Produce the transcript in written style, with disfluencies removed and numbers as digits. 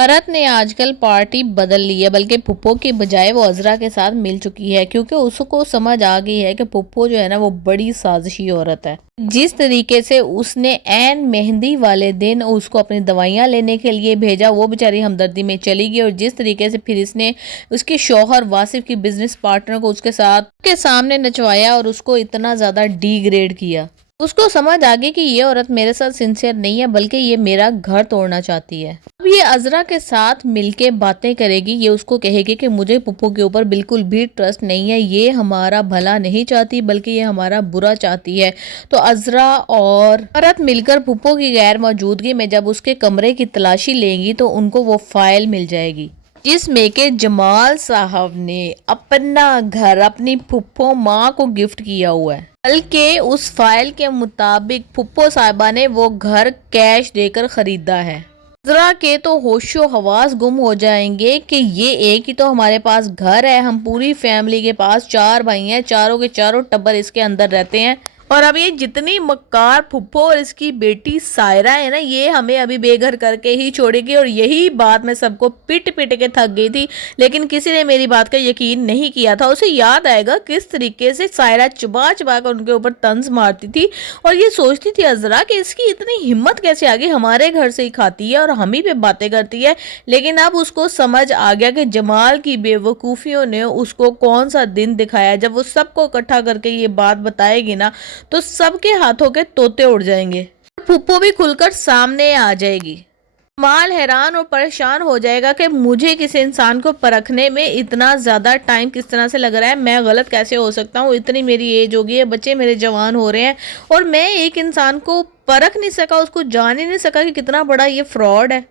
भरत ने आजकल पार्टी बदल ली है, बल्कि पुप्पो की बजाय वो अजरा के साथ मिल चुकी है, क्योंकि उसको समझ आ गई है कि पुप्पो जो है ना वो बड़ी साजिशी औरत है। जिस तरीके से उसने ऐन मेहंदी वाले दिन उसको अपनी दवाइयाँ लेने के लिए भेजा, वो बेचारी हमदर्दी में चली गई। और जिस तरीके से फिर इसने उसके शौहर वासिफ की बिजनेस पार्टनर को उसके साथ के सामने नचवाया और उसको इतना ज़्यादा डिग्रेड किया, उसको समझ आ गई कि ये औरत मेरे साथ सिंसियर नहीं है, बल्कि ये मेरा घर तोड़ना चाहती है। अब ये अजरा के साथ मिलके बातें करेगी, ये उसको कहेगी कि मुझे पुप्पो के ऊपर बिल्कुल भी ट्रस्ट नहीं है, ये हमारा भला नहीं चाहती बल्कि ये हमारा बुरा चाहती है। तो अजरा और भरत मिलकर पुप्पो की गैर मौजूदगी में जब उसके कमरे की तलाशी लेंगी तो उनको वो फाइल मिल जाएगी, जिसमें के जमाल साहब ने अपना घर अपनी फुप्पो माँ को गिफ्ट किया हुआ है। बल्कि उस फाइल के मुताबिक फुप्पो साहिबा ने वो घर कैश देकर खरीदा है। अजरा के तो होशो हवास गुम हो जाएंगे कि ये एक ही तो हमारे पास घर है, हम पूरी फैमिली के पास 4 भाई हैं, चारों के चारों टब्बर इसके अंदर रहते हैं। और अब ये जितनी मक्कार फुप्पो और इसकी बेटी सायरा है ना, ये हमें अभी बेघर करके ही छोड़ेगी। और यही बात मैं सबको पिट पिट के थक गई थी, लेकिन किसी ने मेरी बात का यकीन नहीं किया था। उसे याद आएगा किस तरीके से सायरा चबा चबा कर उनके ऊपर तंज मारती थी और ये सोचती थी अजरा कि इसकी इतनी हिम्मत कैसे आ गई, हमारे घर से ही खाती है और हम ही पे बातें करती है। लेकिन अब उसको समझ आ गया कि जमाल की बेवकूफ़ियों ने उसको कौन सा दिन दिखाया। जब वो सबको इकट्ठा करके ये बात बताएगी ना तो सबके हाथों के तोते उड़ जाएंगे, फुप्पो भी खुलकर सामने आ जाएगी। माल हैरान और परेशान हो जाएगा कि मुझे किसी इंसान को परखने में इतना ज़्यादा टाइम किस तरह से लग रहा है, मैं गलत कैसे हो सकता हूँ, इतनी मेरी एज हो गई है, बच्चे मेरे जवान हो रहे हैं और मैं एक इंसान को परख नहीं सका, उसको जान ही नहीं सका कि कितना बड़ा ये फ्रॉड है।